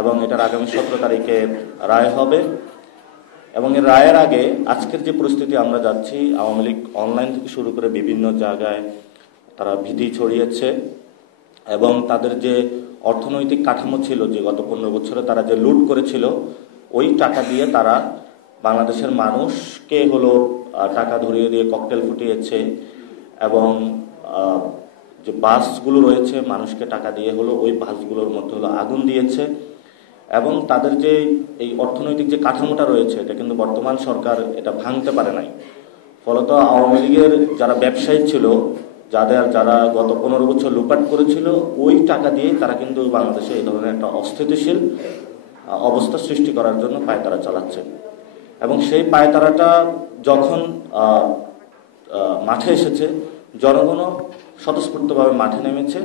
এবং এটার আগামী 17 তারিখে রায় হবে। এবং এর রায়ের আগে আজকের যে পরিস্থিতি আমরা যাচ্ছি, আওয়ামী লীগ অনলাইন থেকে শুরু করে বিভিন্ন জায়গায় তারা ভীতি ছড়িয়েছে এবং তাদের যে অর্থনৈতিক কাঠামো ছিল, যে গত 15 বছরে তারা যে লুট করেছিল, ওই টাকা দিয়ে তারা বাংলাদেশের মানুষকে টাকা ধরিয়ে দিয়ে ককটেল ফুটিয়েছে এবং যে বাসগুলো রয়েছে মানুষকে টাকা দিয়ে ওই বাসগুলোর মধ্যে আগুন দিয়েছে এবং তাদের যে এই অর্থনৈতিক যে কাঠামোটা রয়েছে এটা কিন্তু বর্তমান সরকার এটা ভাঙতে পারে নাই। ফলত আওয়ামী লীগের যারা ব্যবসায়ী ছিল, যারা গত 15 বছর লুটপাট করেছিল, ওই টাকা দিয়ে তারা কিন্তু বাংলাদেশে এই ধরনের একটা অস্থিতিশীল অবস্থা সৃষ্টি করার জন্য পায়তারা চালাচ্ছে। এবং সেই পায়তারাটা যখন মাঠে এসেছে, জনগণও স্বতঃস্ফূর্তভাবে মাঠে নেমেছে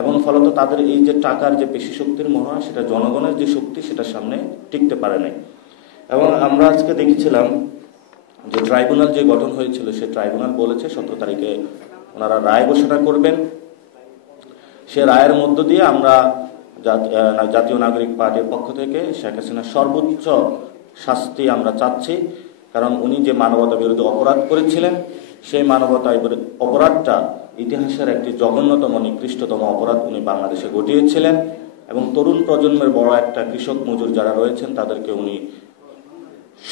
এবং ফলত তাদের এই যে টাকার যে পেশি শক্তির মহড়া, সেটা জনগণের যে শক্তি সেটার সামনে টিকতে পারে নাই। এবং আমরা আজকে দেখেছিলাম যে ট্রাইব্যুনাল যে গঠন হয়েছিল, সেই ট্রাইব্যুনাল বলেছে 17 তারিখে ওনারা রায় ঘোষণা করবেন। সে রায়ের মধ্য দিয়ে আমরা জাতীয় নাগরিক পার্টির পক্ষ থেকে শেখ হাসিনার সর্বোচ্চ শাস্তি আমরা চাচ্ছি, কারণ উনি যে মানবতা বিরোধী অপরাধ করেছিলেন, সেই মানবতা অপরাধটা ইতিহাসের একটি জঘন্যতম নিকৃষ্টতম অপরাধ উনি বাংলাদেশে ঘটিয়েছিলেন এবং তরুণ প্রজন্মের বড় একটা কৃষক মজুর যারা রয়েছেন তাদেরকে উনি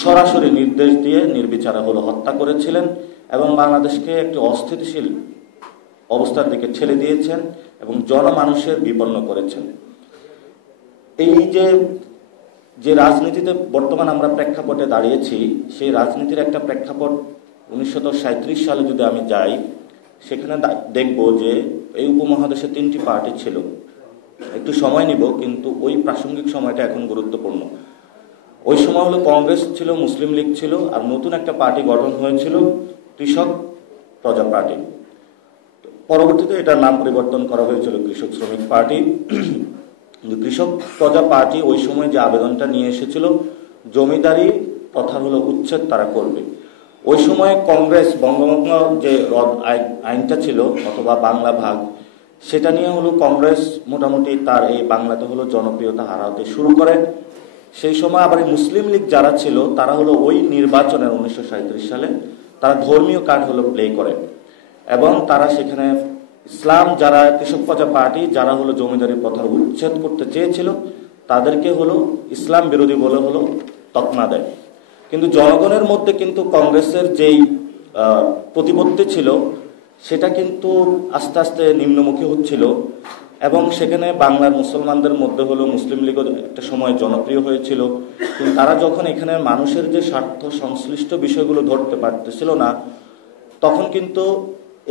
সরাসরি নির্দেশ দিয়ে নির্বিচারে হত্যা করেছিলেন এবং বাংলাদেশকে একটি অস্থিতিশীল অবস্থার দিকে ঠেলে দিয়েছেন এবং জনমানুষের বিপন্ন করেছেন। এই যে রাজনীতিতে বর্তমান আমরা প্রেক্ষাপটে দাঁড়িয়েছি, সেই রাজনীতির একটা প্রেক্ষাপট 1937 সালে যদি আমি যাই, সেখানে দেখব যে এই উপমহাদেশে 3টি পার্টি ছিল। একটু সময় নিব, কিন্তু ওই প্রাসঙ্গিক সময়টা এখন গুরুত্বপূর্ণ। ওই সময় কংগ্রেস ছিল, মুসলিম লীগ ছিল, আর নতুন একটা পার্টি গঠন হয়েছিল কৃষক প্রজা পার্টি। পরবর্তীতে এটার নাম পরিবর্তন করা হয়েছিল কৃষক শ্রমিক পার্টি। কৃষক প্রজা পার্টি ওই সময় যে আবেদনটা নিয়ে এসেছিল, জমিদারি প্রথার উচ্ছেদ তারা করবে। ওই সময় কংগ্রেস বঙ্গভঙ্গ যে আইনটা ছিল অথবা বাংলা ভাগ, সেটা নিয়ে কংগ্রেস মোটামুটি তার এই বাংলাতে জনপ্রিয়তা হারাতে শুরু করে। সেই সময় আবার মুসলিম লীগ যারা ছিল তারা ওই নির্বাচনের 1937 সালে তারা ধর্মীয় কার্ড প্লে করে এবং তারা সেখানে ইসলাম যারা কৃষক প্রজা পার্টি যারা জমিদারি প্রথার উচ্ছেদ করতে চেয়েছিল তাদেরকে ইসলাম বিরোধী বলে তকমা দেয়। কিন্তু জনগণের মধ্যে কিন্তু কংগ্রেসের যেই প্রতিপত্তি ছিল সেটা কিন্তু আস্তে আস্তে নিম্নমুখী হচ্ছিল এবং সেখানে বাংলার মুসলমানদের মধ্যে মুসলিম লীগও একটা সময় জনপ্রিয় হয়েছিল। কিন্তু তারা যখন এখানে মানুষের যে স্বার্থ সংশ্লিষ্ট বিষয়গুলো ধরতে পারতেছিল না, তখন কিন্তু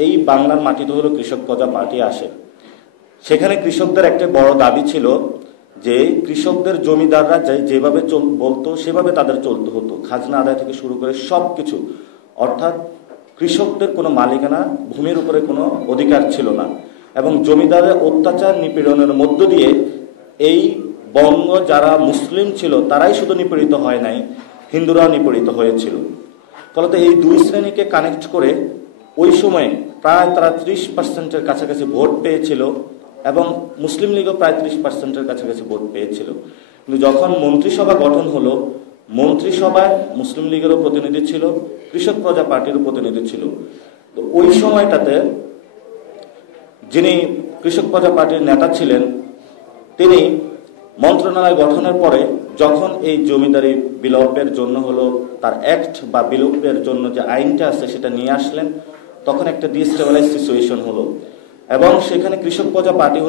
এই বাংলার মাটিতে কৃষক প্রজা পার্টি আসে। সেখানে কৃষকদের একটা বড় দাবি ছিল যে কৃষকদের জমিদাররা যেভাবে বলতো সেভাবে তাদের চলতে হতো, খাজনা আদায় থেকে শুরু করে সবকিছু। অর্থাৎ কৃষকদের কোনো মালিকানা ভূমির উপরে কোনো অধিকার ছিল না এবং জমিদারের অত্যাচার নিপীড়নের মধ্য দিয়ে এই বঙ্গ যারা মুসলিম ছিল তারাই শুধু নিপীড়িত হয় নাই, হিন্দুরাও নিপীড়িত হয়েছিল। ফলত এই দুই শ্রেণীকে কানেক্ট করে ওই সময়ে প্রায় তারা 30% কাছাকাছি ভোট পেয়েছিল এবং মুসলিম লীগও প্রায় 30% কাছাকাছি ভোট পেয়েছিল। কিন্তু যখন মন্ত্রিসভা গঠন হলো, মন্ত্রিসভায় মুসলিম লীগেরও প্রতিনিধি ছিল, কৃষক প্রজা পার্টিরও প্রতিনিধি ছিল। তো ওই সময়টাতে যিনি কৃষক প্রজা পার্টির নেতা ছিলেন, তিনি মন্ত্রণালয় গঠনের পরে যখন এই জমিদারি বিলোপের জন্য তার অ্যাক্ট বা বিলোপের জন্য যে আইনটা আছে সেটা নিয়ে আসলেন, তখন একটা ডিস্টেবিলাইজ সিচুয়েশন হলো এবং সেখানে কৃষক প্রজা পার্টি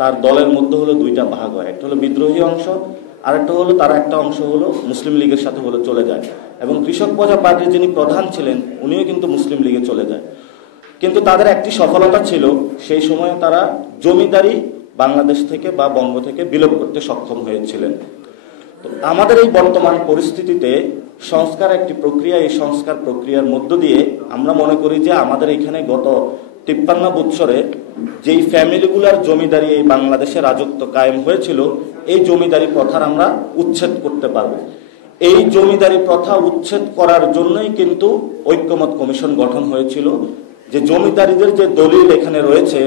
তার দলের মধ্যে দুইটা ভাগ হয়। একটা বিদ্রোহী অংশ, আর একটা তার একটা অংশ মুসলিম লীগের সাথে চলে যায় এবং কৃষক প্রজা পার্টির যিনি প্রধান ছিলেন উনিও কিন্তু মুসলিম লীগে চলে যায়। কিন্তু তাদের একটি সফলতা ছিল, সেই সময়ে তারা জমিদারি বাংলাদেশ থেকে বা বঙ্গ থেকে বিলোপ করতে সক্ষম হয়েছিলেন। তো আমাদের এই বর্তমান পরিস্থিতিতে সংস্কার একটি প্রক্রিয়া, এই সংস্কার প্রক্রিয়ার মধ্য দিয়ে আমরা মনে করি যে আমাদের এখানে গত 53 বছরে যেই ফ্যামিলিগুলার জমিদারি এই বাংলাদেশে রাজত্ব কায়েম হয়েছিল, এই জমিদারি প্রথার আমরা উচ্ছেদ করতে পারব। এই জমিদারি প্রথা উচ্ছেদ করার জন্যই কিন্তু ঐক্যমত কমিশন গঠন হয়েছিল, যে জমিদারিদের যে দলিল এখানে রয়েছে,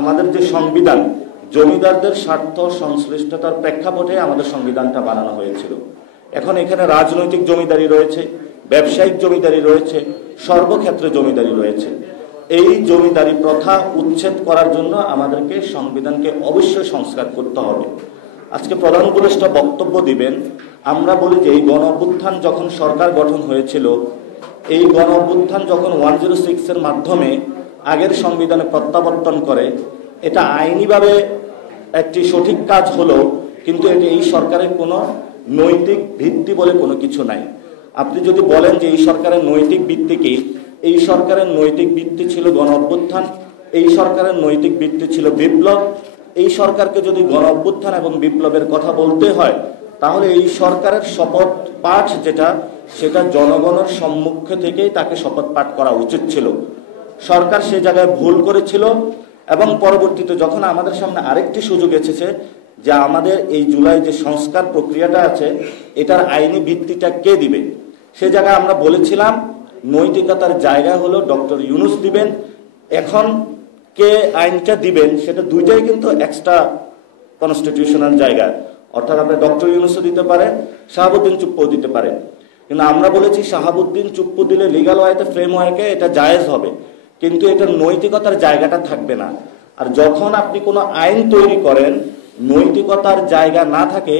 আমাদের যে সংবিধান জমিদারদের স্বার্থ সংশ্লিষ্টতার প্রেক্ষাপটে আমাদের সংবিধানটা বানানো হয়েছিল। এখন এখানে রাজনৈতিক জমিদারি রয়েছে, ব্যবসায়িক জমিদারি রয়েছে, সর্বক্ষেত্রে জমিদারি রয়েছে। এই জমিদারি প্রথা উচ্ছেদ করার জন্য আমাদেরকে সংবিধানকে অবশ্যই সংস্কার করতে হবে। আজকে প্রধান উপদেষ্টা বক্তব্য দিবেন। আমরা বলি যে এই গণ অভ্যুত্থান যখন সরকার গঠন হয়েছিল, এই গণ অভ্যুত্থান যখন 106 এর মাধ্যমে আগের সংবিধানে প্রত্যাবর্তন করে, এটা আইনিভাবে একটি সঠিক কাজ হলো, কিন্তু এটা এই সরকারের কোনো নৈতিক ভিত্তি বলে কোনো কিছু নাই। আপনি যদি বলেন যে এই সরকারের নৈতিক ভিত্তি কি, এই সরকারের নৈতিক ভিত্তি ছিল গণ অভ্যুত্থান, এই সরকারের নৈতিক ভিত্তি ছিল বিপ্লব। এই সরকারকে যদি গণ অভ্যুত্থান এবং বিপ্লবের কথা বলতে হয়, তাহলে এই সরকারের শপথ পাঠ যেটা, সেটা জনগণের সম্মুখে থেকেই তাকে শপথ পাঠ করা উচিত ছিল। সরকার সে জায়গায় ভুল করেছিল এবং পরবর্তীতে যখন আমাদের সামনে আরেকটি সুযোগ এসেছে যে আমাদের এই জুলাই যে সংস্কার প্রক্রিয়াটা আছে, এটার আইনি ভিত্তিটা কে দিবে, সে জায়গায় আমরা বলেছিলাম নৈতিকতার জায়গা হলো ডক্টর ইউনূস দিবেন। এখন কে আইনটা দিবেন সেটা দুইটাই কিন্তু এক্সট্রা কনস্টিটিউশনাল জায়গা, অর্থাৎ আপনি ডক্টর ইউনূসও দিতে পারেন, শাহাবুদ্দিন চুপ্পুও দিতে পারেন। কিন্তু আমরা বলেছি শাহাবুদ্দিন চুপ্পু দিলে লিগাল ওয়াইতে ফ্রেমওয়ার্কে এটা জায়েজ হবে, কিন্তু এটা নৈতিকতার জায়গাটা থাকবে না। আর যখন আপনি কোনো আইন তৈরি করেন নৈতিকতার জায়গা না থাকে,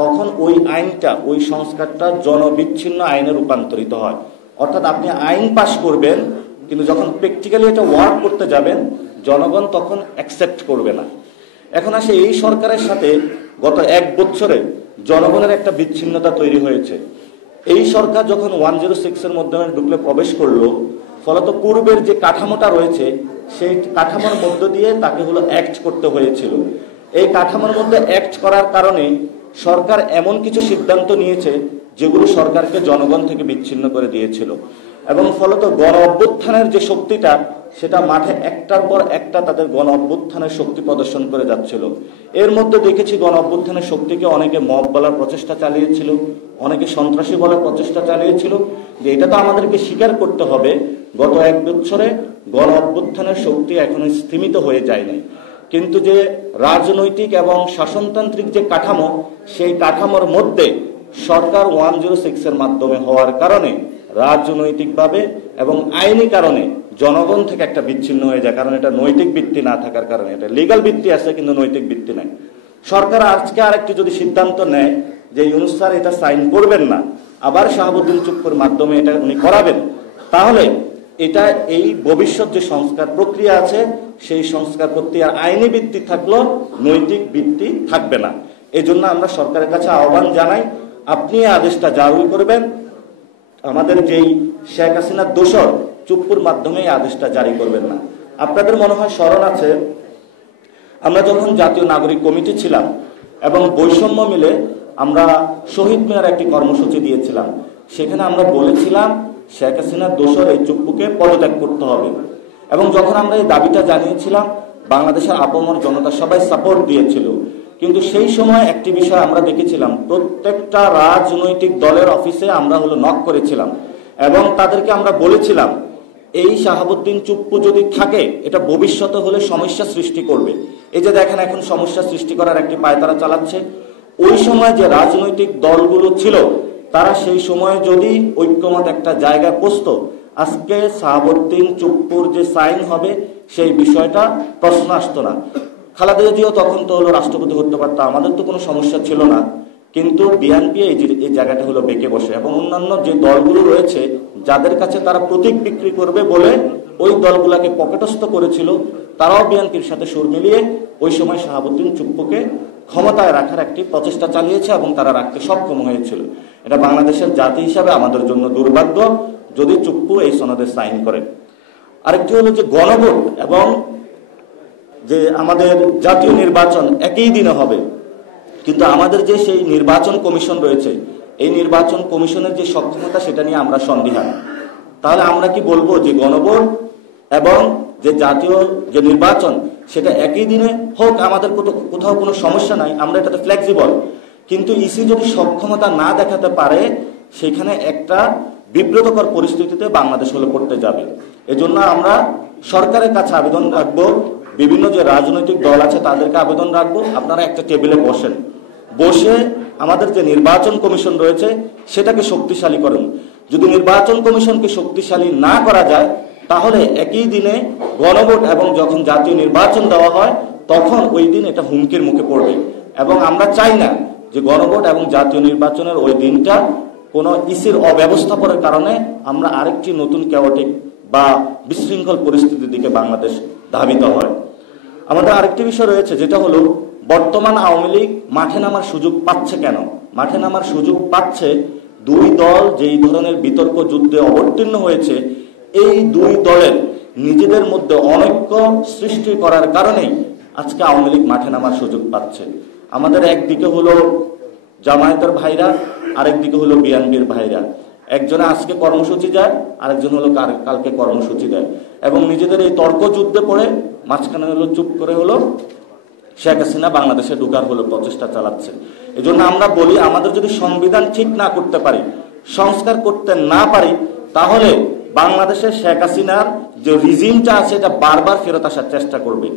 তখন ওই আইনটা, ওই সংস্কারটা জনবিচ্ছিন্ন আইনে রূপান্তরিত হয়। অর্থাৎ আপনি আইন পাশ করবেন, কিন্তু যখন প্র্যাকটিক্যালি এটা ওয়ার্ক করতে যাবেন জনগণ তখন অ্যাকসেপ্ট করবে না। এখন আসে এই সরকারের সাথে গত 1 বছরে জনগণের একটা বিচ্ছিন্নতা তৈরি হয়েছে। এই সরকার যখন 106 এর মাধ্যমে ঢুকলে প্রবেশ করলো, ফলত পূর্বের যে কাঠামোটা রয়েছে সেই কাঠামোর মধ্য দিয়ে তাকে হলো অ্যাক্ট করতে হয়েছিল। এই কাঠামোর মধ্যে অ্যাক্ট করার কারণে সরকার এমন কিছু সিদ্ধান্ত নিয়েছে যেগুলো সরকারকে জনগণ থেকে বিচ্ছিন্ন করে দিয়েছিল, এবং ফলত গণ অভ্যুত্থানের যে শক্তিটা সেটা মাঠে একটার পর একটা তাদের গণ অভ্যুত্থানের শক্তি প্রদর্শন করে যাচ্ছিল। এর মধ্যে দেখেছি গণ অভ্যুত্থানের শক্তিকে অনেকে মব বলার প্রচেষ্টা চালিয়েছিল, অনেকে সন্ত্রাসী বলার প্রচেষ্টা চালিয়েছিল। যে এটা তো আমাদেরকে স্বীকার করতে হবে, গত 1 বছরে গণ অভ্যুত্থানের শক্তি এখনো স্থিমিত হয়ে যায় নাই, কিন্তু যে রাজনৈতিক এবং শাসনতান্ত্রিক যে কাঠামো, সেই কাঠামোর মধ্যে সরকার 106 এর মাধ্যমে হওয়ার কারণে রাজনৈতিকভাবে এবং আইনি কারণে জনগণ থেকে একটা বিচ্ছিন্ন হয়ে যায়। কারণ এটা নৈতিক ভিত্তি না থাকার কারণে, এটা লিগাল ভিত্তি আছে কিন্তু নৈতিক ভিত্তি নাই। সরকার আজকে আরেকটি যদি সিদ্ধান্ত নেয় যে ইউনূস স্যার এটা সাইন করবেন না, আবার শাহাবুদ্দিন চুপ্পুর মাধ্যমে এটা উনি করাবেন, তাহলে এটা এই ভবিষ্যৎ যে সংস্কার প্রক্রিয়া আছে সেই সংস্কার প্রক্রিয়ার আইনি ভিত্তি থাকলেও নৈতিক ভিত্তি থাকবে না। এই জন্য আমরা সরকারের কাছে আহ্বান জানাই, আপনি আদেশটা জারি করবেন। আমাদের যেই শেখ হাসিনার দোসর চুপ্পুর মাধ্যমে আদেশটা জারি করবেন না। আপনাদের মনে হয় স্মরণ আছে, আমরা যখন জাতীয় নাগরিক কমিটি ছিলাম এবং বৈষম্য মিলে আমরা শহীদ মিনার একটি কর্মসূচি দিয়েছিলাম, সেখানে আমরা বলেছিলাম শেখ হাসিনার দোসর এই চুপ্পুকে পদত্যাগ করতে হবে। এবং যখন আমরা এই দাবিটা জানিয়েছিলাম বাংলাদেশের আপামর জনতা সবাই সাপোর্ট দিয়েছিল। কিন্তু সেই সময় একটি বিষয় আমরা দেখেছিলাম, প্রত্যেকটা রাজনৈতিক দলের অফিসে আমরা হলো নক করেছিলাম এবং তাদেরকে আমরা বলেছিলাম এই শাহাবুদ্দিন চুপ্পু যদি থাকে এটা ভবিষ্যতে হলে সমস্যা সৃষ্টি করবে। এই যে দেখেন এখন সমস্যা সৃষ্টি করার একটি পায়তারা চালাচ্ছে। ওই সময় যে রাজনৈতিক দলগুলো ছিল তারা সেই সময় যদি ঐক্যমত একটা জায়গায় পৌঁছতো, আজকে শাহাবুদ্দিন চুপ্পুর যে সাইন হবে সেই বিষয়টা প্রশ্ন আসতো না। খালেদা জিয়াও তখন তো হলো রাষ্ট্রপতি হতে পারতো, আমাদের তো কোনো সমস্যা ছিল না। কিন্তু বিএনপি এই জায়গাটা হলো বেঁকে বসে, এবং অন্যান্য যে দলগুলো রয়েছে যাদের কাছে তারা প্রতীক বিক্রি করবে বলে ওই দলগুলাকে পকেটস্থ করেছিল, তারাও বিএনপির সাথে সুর মিলিয়ে ওই সময় শাহাবুদ্দিন চুপ্পুকে ক্ষমতায় রাখার একটি প্রচেষ্টা চালিয়েছে এবং তারা রাখতে সক্ষম হয়েছিল। এটা বাংলাদেশের জাতি হিসাবে আমাদের জন্য দুর্ভাগ্য যদি চুপ্পু এই সনদে সাইন করে। আরেকটি হলো যে গণভোট এবং যে আমাদের জাতীয় নির্বাচন একই দিনে হবে, কিন্তু আমাদের যে সেই নির্বাচন কমিশন রয়েছে এই নির্বাচন কমিশনের যে সক্ষমতা সেটা নিয়ে আমরা সন্দিহান। তাহলে আমরা কি বলবো যে গণভোট এবং যে জাতীয় যে নির্বাচন সেটা একই দিনে হোক, আমাদের কোথাও কোনো সমস্যা নাই, আমরা এটাতে ফ্লেক্সিবল। কিন্তু ইসি যদি সক্ষমতা না দেখাতে পারে সেখানে একটা বিব্রতকর পরিস্থিতিতে বাংলাদেশ হলো পড়তে যাবে। এজন্য আমরা সরকারের কাছে আবেদন রাখবো, বিভিন্ন যে রাজনৈতিক দল আছে তাদেরকে আবেদন রাখবো, আপনারা একটা টেবিলে বসেন, বসে আমাদের যে নির্বাচন কমিশন রয়েছে সেটাকে শক্তিশালী করুন। যদি নির্বাচন কমিশনকে শক্তিশালী না করা যায় তাহলে একই দিনে গণভোট এবং যখন জাতীয় নির্বাচন দেওয়া হয় তখন ওই দিন এটা হুমকির মুখে পড়বে। এবং আমরা চাই না যে গণভোট এবং জাতীয় নির্বাচনের ওই দিনটা কোনো ইসির অব্যবস্থাপনার কারণে আমরা আরেকটি নতুন ক্যাওটিক বা বিশৃঙ্খল পরিস্থিতির দিকে বাংলাদেশ ধাবিত হয়। আমাদের আরেকটি বিষয় রয়েছে, যেটা হলো বর্তমান আওয়ামী লীগ মাঠে নামার সুযোগ পাচ্ছে কেন? মাঠে নামার সুযোগ পাচ্ছে দুই দল যেই ধরনের বিতর্ক যুদ্ধে অবতীর্ণ হয়েছে, এই দুই দলের নিজেদের মধ্যে অনৈক্য সৃষ্টি করার কারণেই আজকে আওয়ামী লীগ মাঠে নামার সুযোগ পাচ্ছে। আমাদের একদিকে হলো জামায়াতের ভাইরা, আরেকদিকে হলো বিএনপির ভাইরা। একজনে আজকে কর্মসূচি যায়, আরেকজন হলো কালকে কর্মসূচি দেয়, এবং নিজেদের এই তর্ক যুদ্ধে পড়ে মাঝখানে হলো চুপ করে হলো শেখ হাসিনা বাংলাদেশে ঢোকার হলো প্রচেষ্টা চালাচ্ছে। এই জন্য আমরা বলি, আমাদের যদি সংবিধান ঠিক না করতে পারি, সংস্কার করতে না পারি, তাহলে বাংলাদেশের শেখ হাসিনার যে রিজিমটা আছে এটা বারবার ফেরত আসার চেষ্টা করবে।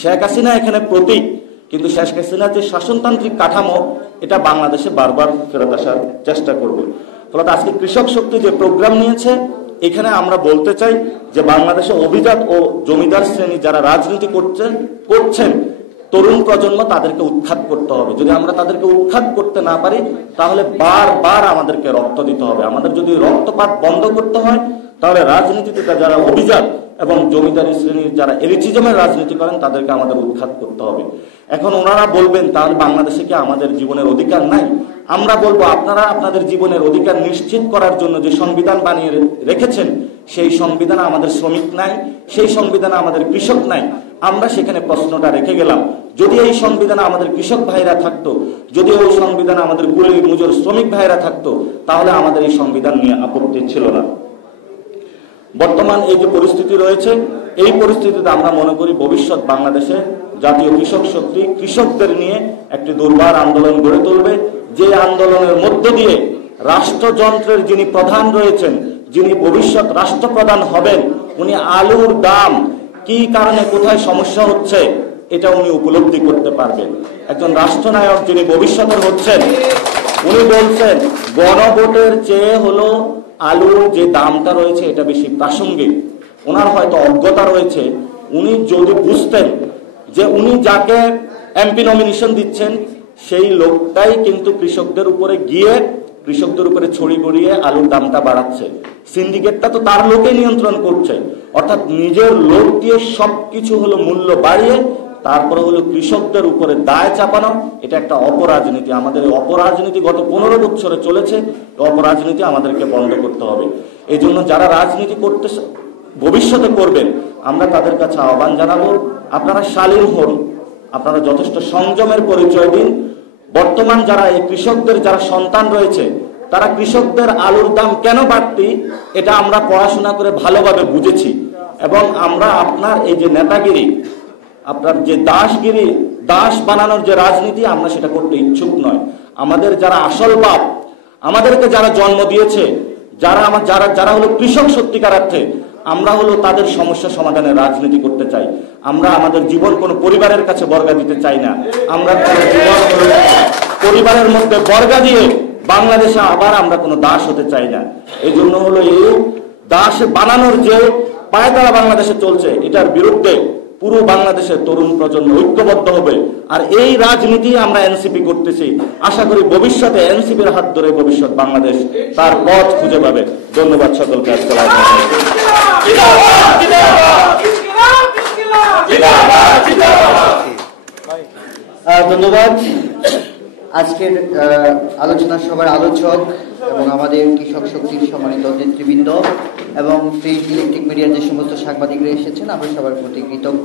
শেখ হাসিনা এখানে প্রতীক, কিন্তু শেখ হাসিনার যে শাসনতান্ত্রিক কাঠামো এটা বাংলাদেশে বারবার ফেরত আসার চেষ্টা করবে। ফলত আজকে কৃষক শক্তি যে প্রোগ্রাম নিয়েছে, এখানে আমরা বলতে চাই যে বাংলাদেশে অভিজাত ও জমিদার শ্রেণী যারা রাজনীতি করছেন তরুণ প্রজন্ম, তাদেরকে উৎখাত করতে হবে। যদি আমরা তাদেরকে উৎখাত করতে না পারি তাহলে বারবার আমাদেরকে রক্ত দিতে হবে। আমাদের যদি রক্তপাত বন্ধ করতে হয় তাহলে রাজনীতিতে যারা অভিজাত এবং জমিদারি শ্রেণীর যারা এলিটিজমের রাজনীতি করেন তাদেরকে আমাদের উৎখাত করতে হবে। এখন ওনারা বলবেন তাহলে বাংলাদেশে কি আমাদের জীবনের অধিকার নাই? আমরা বলবো, আপনারা আপনাদের জীবনের অধিকার নিশ্চিত করার জন্য যে সংবিধান বানিয়ে রেখেছেন সেই সংবিধানে আমাদের শ্রমিক নাই, সেই সংবিধানে আমাদের কৃষক নাই। আমরা সেখানে প্রশ্নটা রেখে গেলাম, যদি এই সংবিধানে আমাদের কৃষক ভাইরা থাকতো, যদি ওই সংবিধানে আমাদের কুলি মজুর শ্রমিক ভাইরা থাকতো, তাহলে আমাদের এই সংবিধান নিয়ে আপত্তি ছিল না। বর্তমান এই যে পরিস্থিতি রয়েছে, এই পরিস্থিতিতে আমরা মনে করি ভবিষ্যৎ বাংলাদেশে জাতীয় কৃষক শক্তি কৃষকদের নিয়ে একটি দুর্বার আন্দোলন গড়ে তুলবে, যে আন্দোলনের মধ্য দিয়ে রাষ্ট্রযন্ত্রের যিনি প্রধান রয়েছেন, যিনি ভবিষ্যৎ রাষ্ট্রপ্রধান হবেন, উনি আলুর দাম কি কারণে কোথায় সমস্যা হচ্ছে এটা উনি উপলব্ধি করতে পারবেন। একজন রাষ্ট্রনায়ক যিনি ভবিষ্যতের হচ্ছেন, উনি বলছেন গণভোটের চেয়ে হলো আলুর যে দামটা রয়েছে এটা বেশি প্রাসঙ্গিক। ওনার হয়তো অজ্ঞতা রয়েছে, উনি যদি বুঝতেন যে উনি যাকে এমপি নমিনেশন দিচ্ছেন সেই লোকটাই কিন্তু কৃষকদের উপরে গিয়ে কৃষকদের উপরে ছড়ি গড়িয়ে আলুর দামটা বাড়াচ্ছে, সিন্ডিকেটটা তো তার লোকে নিয়ন্ত্রণ করছে। অর্থাৎ নিজের লোক দিয়ে সবকিছু হলো মূল্য বাড়িয়ে তারপরে হলো কৃষকদের উপরে দায় চাপানো, এটা একটা অপরাজনীতি। আমাদের অপরাজনীতি গত 15 বছরে চলেছে, অপরাজনীতি আমাদেরকে বন্ধ করতে হবে। এই জন্য যারা রাজনীতি করতে ভবিষ্যতে করবেন, আমরা তাদের কাছে আহ্বান জানাবো, আপনারা শালীন হন, আপনারা যথেষ্ট সংযমের পরিচয় দিন। বর্তমান যারা এই কৃষকদের যারা সন্তান রয়েছে, তারা কৃষকদের আলুর দাম কেন বাড়তি এটা আমরা পড়াশোনা করে ভালোভাবে বুঝেছি, এবং আমরা আপনার এই যে নেতাগিরি, আপনার যে দাসগিরি, দাস বানানোর যে রাজনীতি, আমরা সেটা করতে ইচ্ছুক নয়। আমাদের যারা আসল বাপ, আমাদেরকে যারা জন্ম দিয়েছে, যারা হলো কৃষক সত্যিকার অর্থে, আমরা হলো তাদের সমস্যা সমাধানের রাজনীতি করতে চাই। আমরা আমাদের জীবন কোনো পরিবারের কাছে বর্গা দিতে চাই না। আমরা জীবন পরিবারের মধ্যে বর্গা দিয়ে বাংলাদেশে আবার আমরা কোনো দাস হতে চাই না। এই জন্য হলো এই দাস বানানোর যে পায়তারা বাংলাদেশে চলছে, এটার বিরুদ্ধে পুরো বাংলাদেশের তরুণ প্রজন্ম ঐক্যবদ্ধ হবে। আর এই রাজনীতি আমরা এনসিপি করতেছি, আশা করি ভবিষ্যতে এনসিপির হাত ধরে ভবিষ্যৎ বাংলাদেশ তার পথ খুঁজে পাবে। ধন্যবাদ সকলকে। ধন্যবাদ। আজকের আলোচনা সভার আলোচক এবং আমাদের কৃষক শক্তির সম্মানিত নেতৃবৃন্দ এবং প্রিন্ট ইলেকট্রিক মিডিয়ার যে সমস্ত সাংবাদিকরা এসেছেন, আমরা সবার প্রতি কৃতজ্ঞ।